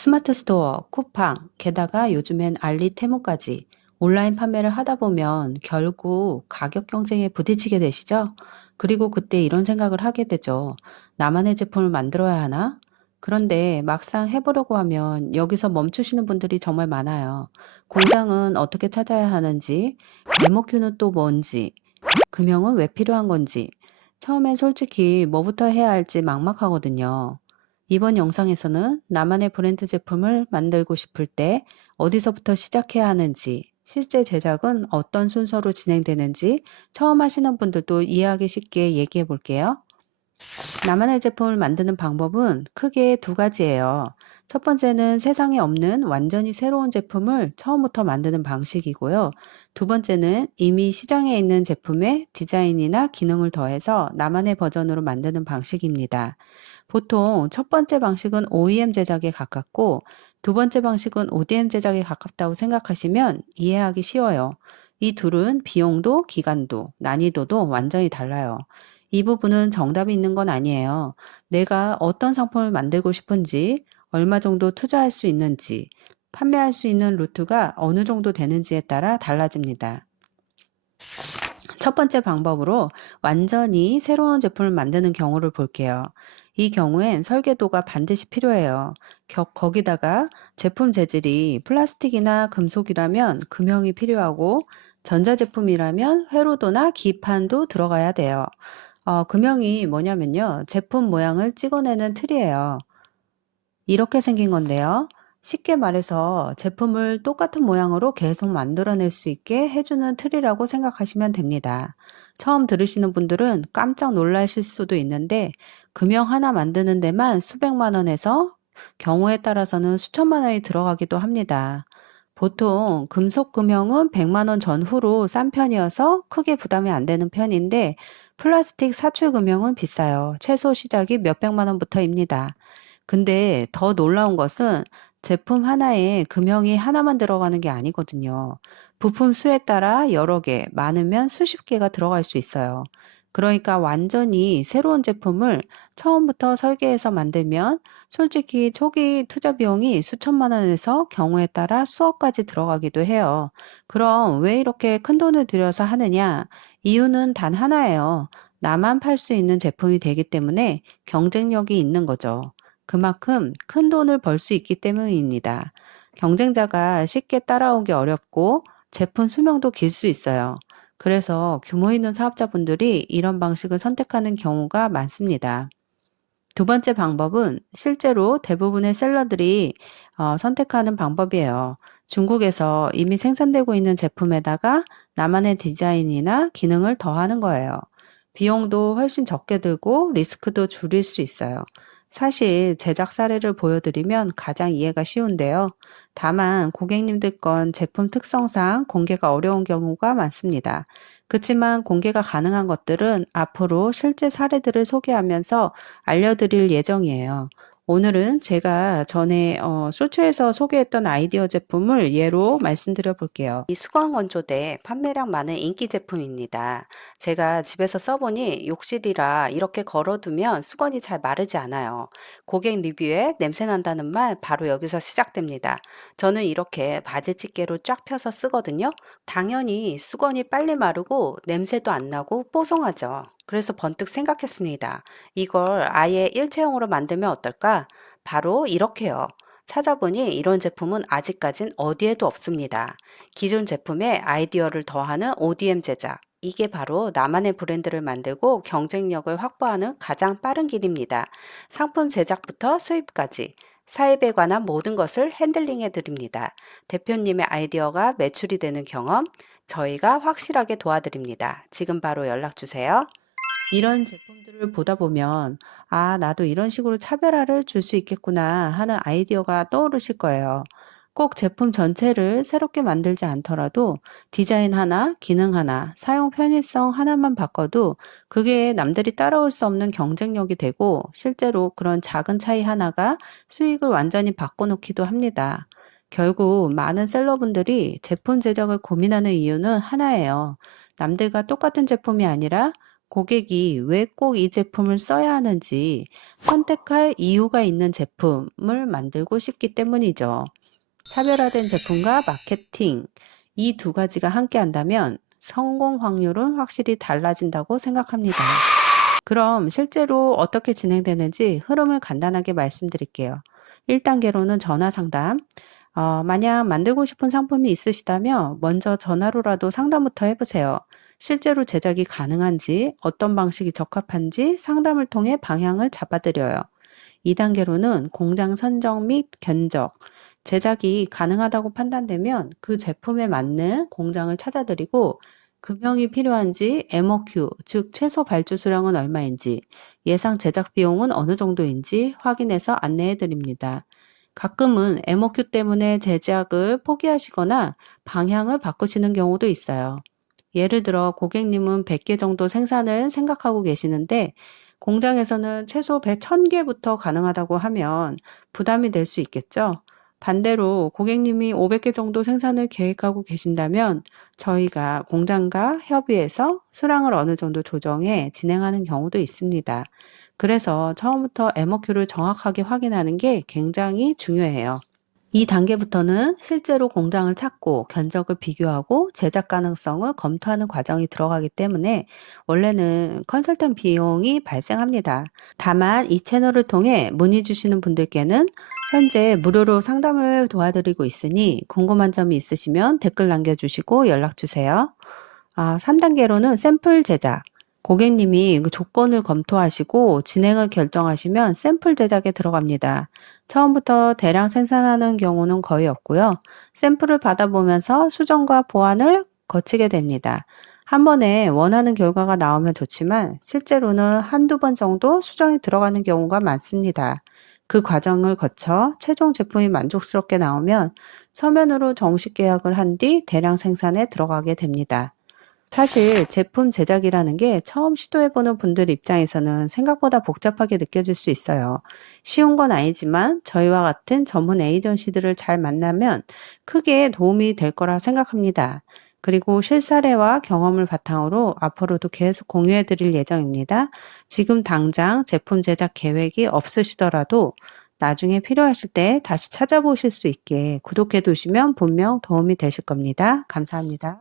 스마트 스토어, 쿠팡, 게다가 요즘엔 알리 테무까지 온라인 판매를 하다 보면 결국 가격 경쟁에 부딪히게 되시죠? 그리고 그때 이런 생각을 하게 되죠. 나만의 제품을 만들어야 하나? 그런데 막상 해보려고 하면 여기서 멈추시는 분들이 정말 많아요. 공장은 어떻게 찾아야 하는지, 데모큐는 또 뭔지, 금형은 왜 필요한 건지, 처음엔 솔직히 뭐부터 해야 할지 막막하거든요. 이번 영상에서는 나만의 브랜드 제품을 만들고 싶을 때 어디서부터 시작해야 하는지, 실제 제작은 어떤 순서로 진행되는지 처음 하시는 분들도 이해하기 쉽게 얘기해 볼게요. 나만의 제품을 만드는 방법은 크게 두 가지예요. 첫 번째는 세상에 없는 완전히 새로운 제품을 처음부터 만드는 방식이고요. 두 번째는 이미 시장에 있는 제품의 디자인이나 기능을 더해서 나만의 버전으로 만드는 방식입니다. 보통 첫 번째 방식은 OEM 제작에 가깝고 두 번째 방식은 ODM 제작에 가깝다고 생각하시면 이해하기 쉬워요. 이 둘은 비용도 기간도 난이도도 완전히 달라요. 이 부분은 정답이 있는 건 아니에요. 내가 어떤 상품을 만들고 싶은지, 얼마 정도 투자할 수 있는지, 판매할 수 있는 루트가 어느 정도 되는지에 따라 달라집니다. 첫 번째 방법으로 완전히 새로운 제품을 만드는 경우를 볼게요. 이 경우엔 설계도가 반드시 필요해요. 거기다가 제품 재질이 플라스틱이나 금속이라면 금형이 필요하고 전자제품이라면 회로도나 기판도 들어가야 돼요. 금형이 뭐냐면요. 제품 모양을 찍어내는 틀이에요. 이렇게 생긴 건데요. 쉽게 말해서 제품을 똑같은 모양으로 계속 만들어낼 수 있게 해주는 틀이라고 생각하시면 됩니다. 처음 들으시는 분들은 깜짝 놀라실 수도 있는데, 금형 하나 만드는 데만 수백만 원에서 경우에 따라서는 수천만 원이 들어가기도 합니다. 보통 금속 금형은 100만 원 전후로 싼 편이어서 크게 부담이 안 되는 편인데, 플라스틱 사출 금형은 비싸요. 최소 시작이 몇백만 원부터입니다. 근데 더 놀라운 것은 제품 하나에 금형이 하나만 들어가는 게 아니거든요. 부품 수에 따라 여러 개, 많으면 수십 개가 들어갈 수 있어요. 그러니까 완전히 새로운 제품을 처음부터 설계해서 만들면 솔직히 초기 투자 비용이 수천만 원에서 경우에 따라 수억까지 들어가기도 해요. 그럼 왜 이렇게 큰 돈을 들여서 하느냐? 이유는 단 하나예요. 나만 팔 수 있는 제품이 되기 때문에 경쟁력이 있는 거죠. 그만큼 큰 돈을 벌 수 있기 때문입니다. 경쟁자가 쉽게 따라오기 어렵고 제품 수명도 길 수 있어요. 그래서 규모 있는 사업자분들이 이런 방식을 선택하는 경우가 많습니다. 두 번째 방법은 실제로 대부분의 셀러들이 선택하는 방법이에요. 중국에서 이미 생산되고 있는 제품에다가 나만의 디자인이나 기능을 더하는 거예요. 비용도 훨씬 적게 들고 리스크도 줄일 수 있어요. 사실 제작 사례를 보여드리면 가장 이해가 쉬운데요. 다만 고객님들 건 제품 특성상 공개가 어려운 경우가 많습니다. 그렇지만 공개가 가능한 것들은 앞으로 실제 사례들을 소개하면서 알려드릴 예정이에요. 오늘은 제가 전에 쇼츠에서 소개했던 아이디어 제품을 예로 말씀드려 볼게요. 이 수건 건조대 판매량 많은 인기 제품입니다. 제가 집에서 써보니 욕실이라 이렇게 걸어두면 수건이 잘 마르지 않아요. 고객 리뷰에 냄새 난다는 말 바로 여기서 시작됩니다. 저는 이렇게 바지 집게로 쫙 펴서 쓰거든요. 당연히 수건이 빨리 마르고 냄새도 안 나고 뽀송하죠. 그래서 번뜩 생각했습니다. 이걸 아예 일체형으로 만들면 어떨까? 바로 이렇게요. 찾아보니 이런 제품은 아직까진 어디에도 없습니다. 기존 제품에 아이디어를 더하는 ODM 제작. 이게 바로 나만의 브랜드를 만들고 경쟁력을 확보하는 가장 빠른 길입니다. 상품 제작부터 수입까지. 사입에 관한 모든 것을 핸들링해 드립니다. 대표님의 아이디어가 매출이 되는 경험, 저희가 확실하게 도와드립니다. 지금 바로 연락 주세요. 이런 제품들을 보다 보면, 아, 나도 이런 식으로 차별화를 줄 수 있겠구나 하는 아이디어가 떠오르실 거예요. 꼭 제품 전체를 새롭게 만들지 않더라도 디자인 하나, 기능 하나, 사용 편의성 하나만 바꿔도 그게 남들이 따라올 수 없는 경쟁력이 되고 실제로 그런 작은 차이 하나가 수익을 완전히 바꿔놓기도 합니다. 결국 많은 셀러분들이 제품 제작을 고민하는 이유는 하나예요. 남들과 똑같은 제품이 아니라 고객이 왜 꼭 이 제품을 써야 하는지 선택할 이유가 있는 제품을 만들고 싶기 때문이죠. 차별화된 제품과 마케팅, 이 두 가지가 함께 한다면 성공 확률은 확실히 달라진다고 생각합니다. 그럼 실제로 어떻게 진행되는지 흐름을 간단하게 말씀드릴게요. 1단계로는 전화 상담. 만약 만들고 싶은 상품이 있으시다면 먼저 전화로라도 상담부터 해보세요. 실제로 제작이 가능한지, 어떤 방식이 적합한지 상담을 통해 방향을 잡아드려요. 2단계로는 공장 선정 및 견적. 제작이 가능하다고 판단되면 그 제품에 맞는 공장을 찾아드리고 금형이 필요한지 MOQ, 즉 최소 발주 수량은 얼마인지, 예상 제작 비용은 어느 정도인지 확인해서 안내해 드립니다. 가끔은 MOQ 때문에 제작을 포기하시거나 방향을 바꾸시는 경우도 있어요. 예를 들어 고객님은 100개 정도 생산을 생각하고 계시는데 공장에서는 최소 1000개부터 가능하다고 하면 부담이 될 수 있겠죠. 반대로 고객님이 500개 정도 생산을 계획하고 계신다면 저희가 공장과 협의해서 수량을 어느 정도 조정해 진행하는 경우도 있습니다. 그래서 처음부터 MOQ를 정확하게 확인하는 게 굉장히 중요해요. 이 단계부터는 실제로 공장을 찾고 견적을 비교하고 제작 가능성을 검토하는 과정이 들어가기 때문에 원래는 컨설턴 비용이 발생합니다. 다만 이 채널을 통해 문의 주시는 분들께는 현재 무료로 상담을 도와드리고 있으니 궁금한 점이 있으시면 댓글 남겨주시고 연락 주세요. 3단계로는 샘플 제작. 고객님이 그 조건을 검토하시고 진행을 결정하시면 샘플 제작에 들어갑니다. 처음부터 대량 생산하는 경우는 거의 없고요. 샘플을 받아보면서 수정과 보완을 거치게 됩니다. 한 번에 원하는 결과가 나오면 좋지만 실제로는 한두 번 정도 수정이 들어가는 경우가 많습니다. 그 과정을 거쳐 최종 제품이 만족스럽게 나오면 서면으로 정식 계약을 한 뒤 대량 생산에 들어가게 됩니다. 사실 제품 제작이라는 게 처음 시도해보는 분들 입장에서는 생각보다 복잡하게 느껴질 수 있어요. 쉬운 건 아니지만 저희와 같은 전문 에이전시들을 잘 만나면 크게 도움이 될 거라 생각합니다. 그리고 실사례와 경험을 바탕으로 앞으로도 계속 공유해 드릴 예정입니다. 지금 당장 제품 제작 계획이 없으시더라도 나중에 필요하실 때 다시 찾아보실 수 있게 구독해 두시면 분명 도움이 되실 겁니다. 감사합니다.